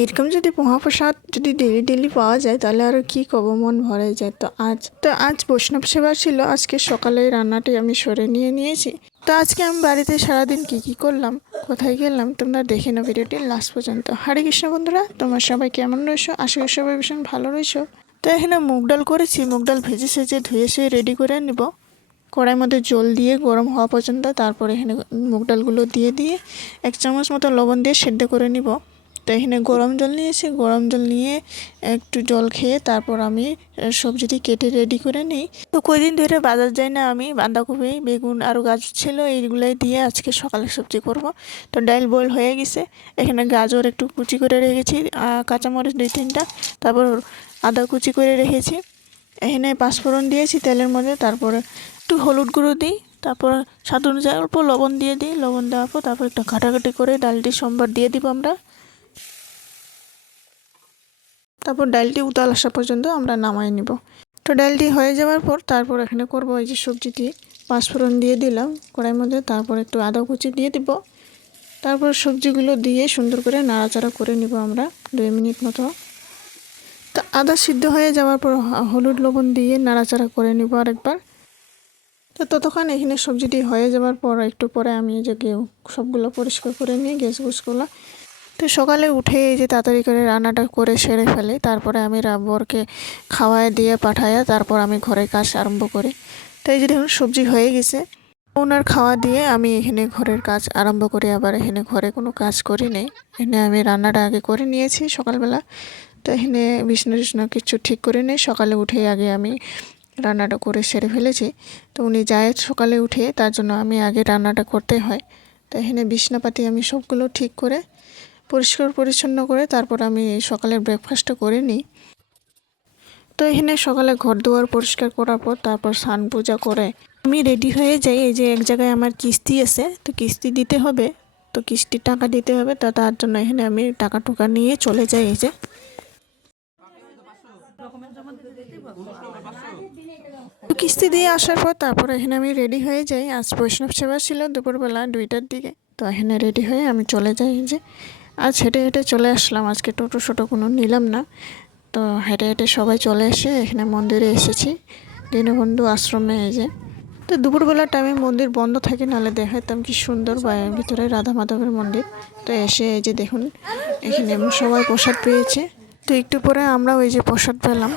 এরকম যদি মহাপ্রসাদ যদি ডেলি ডেলি পাওয়া যায় তাহলে আর কি কব, মন ভরে যায়। তো আজ বৈষ্ণব সেবা ছিল। আজকে সকালে রান্নাটি আমি সরে নিয়েছি। তো আজকে আমি বাড়িতে সারাদিন কি করলাম, কোথায় গেলাম, তোমরা দেখে নাও ভিডিওটি লাস্ট পর্যন্ত। হরে কৃষ্ণ বন্ধুরা, তোমরা সবাই কেমন রয়েছো? আশা করি সবাই ভীষণ ভালো রয়েছো। তো এখানে মুগ ডাল করেছি, মুগ ডাল ভেজে সেজে ধুয়ে শুয়ে রেডি করে নেব। কড়াইয়ের মধ্যে জল দিয়ে গরম হওয়া পর্যন্ত, তারপরে এখানে মুগ ডালগুলো দিয়ে 1 চামচ মতো লবণ দিয়ে সেদ্ধ করে নিব। তো এখানে গরম জল নিয়েছি, গরম জল নিয়ে একটু জল খেয়ে তারপর আমি সবজিটি কেটে রেডি করে নিই। তো কয়দিন ধরে বাজার যাই না, আমি বাঁধাকপি, বেগুন আরও গাজর ছিল, এইগুলাই দিয়ে আজকে সকালে সবজি করব। তো ডাল বয়েল হয়ে গেছে। এখানে গাজর একটু কুচি করে রেখেছি, কাঁচামরিচ 2-3টা, তারপর আদা কুচি করে রেখেছি। এখানে পাঁচফোড়ন দিয়েছি তেলের মধ্যে, তারপরে একটু হলুদ গুঁড়ো দিই, তারপর স্বাদ অনুযায়ী অল্প লবণ দিয়ে দিই। লবণ দেওয়ার পর তারপর একটু ঘাটাঘাটি করে ডালটি সম্বার দিয়ে দিব আমরা। তারপর ডালটি উতাল আসা পর্যন্ত আমরা নামাই নিব। তো ডালটি হয়ে যাওয়ার পর তারপর এখানে করব এই যে সবজিটি, পাঁচফোড়ন দিয়ে দিলাম কড়াইয়ের মধ্যে, তারপর একটু আদা কুচি দিয়ে দিব। তারপর সবজিগুলো দিয়ে সুন্দর করে নাড়াচাড়া করে নিব আমরা 2 মিনিট মতো। তো আদা সিদ্ধ হয়ে যাওয়ার পর হলুদ লবণ দিয়ে নাড়াচাড়া করে নিব আরেকবার। তো ততক্ষণ এখানে সবজিটি হয়ে যাওয়ার পর একটু পরে আমি এই যে সবগুলো পরিষ্কার করে নিয়ে গ্যাসগুলো। তো সকালে উঠে এই যে তাড়াতাড়ি করে রান্নাটা করে সেরে ফেলি, তারপরে আমি বরকে খাওয়ায় দিয়ে পাঠাইয়া তারপর আমি ঘরের কাজ আরম্ভ করি। তো এই যে দেখুন সবজি হয়ে গেছে, ওনার খাওয়া দিয়ে আমি এখানে ঘরের কাজ আরম্ভ করি। আবার এখানে ঘরে কোনো কাজ করি নেই, এখানে আমি রান্নাটা আগে করে নিয়েছি সকালবেলা। তো এখানে বিছনা কিছু ঠিক করে নেই, সকালে উঠে আগে আমি রান্নাটা করে সেরে ফেলেছি। তো উনি যায় সকালে উঠে, তার জন্য আমি আগে রান্নাটা করতে হয়। তো এখানে বিছনাপাতি আমি সবগুলো ঠিক করে পরিষ্কার পরিচ্ছন্ন করে তারপর আমি সকালের ব্রেকফাস্টটা করে নিই। তো এখানে সকালে ঘর দুয়ার পরিষ্কার করার পর তারপর স্নান পূজা করে আমি রেডি হয়ে যাই। এই যে এক জায়গায় আমার কিস্তি আছে, তো কিস্তি দিতে হবে, তো কিস্তির টাকা দিতে হবে। তো তার জন্য এখানে আমি টাকা টুকা নিয়ে চলে যাই। এই যে কিস্তি দিয়ে আসার পর তারপর এখানে আমি রেডি হয়ে যাই। আজ বৈষ্ণব সেবা ছিল দুপুরবেলা 2টার দিকে। তো এখানে রেডি হয়ে আমি চলে যাই। যে আজ হেঁটে হেঁটে চলে আসলাম, আজকে টোটো কোনো নিলাম না। তো হেঁটে হেঁটে সবাই চলে এসে এখানে মন্দিরে এসেছি, দীনবন্ধু আশ্রমে। এই যে তো দুপুরবেলার টাইমে মন্দির বন্ধ থাকে, নাহলে দেখাতাম কি সুন্দর ভিতরে রাধা মাধবের মন্দির। তো এসে এই যে দেখুন এখানে সবাই প্রসাদ পেয়েছে। তো একটু পরে আমরা ওই যে প্রসাদ পেলাম।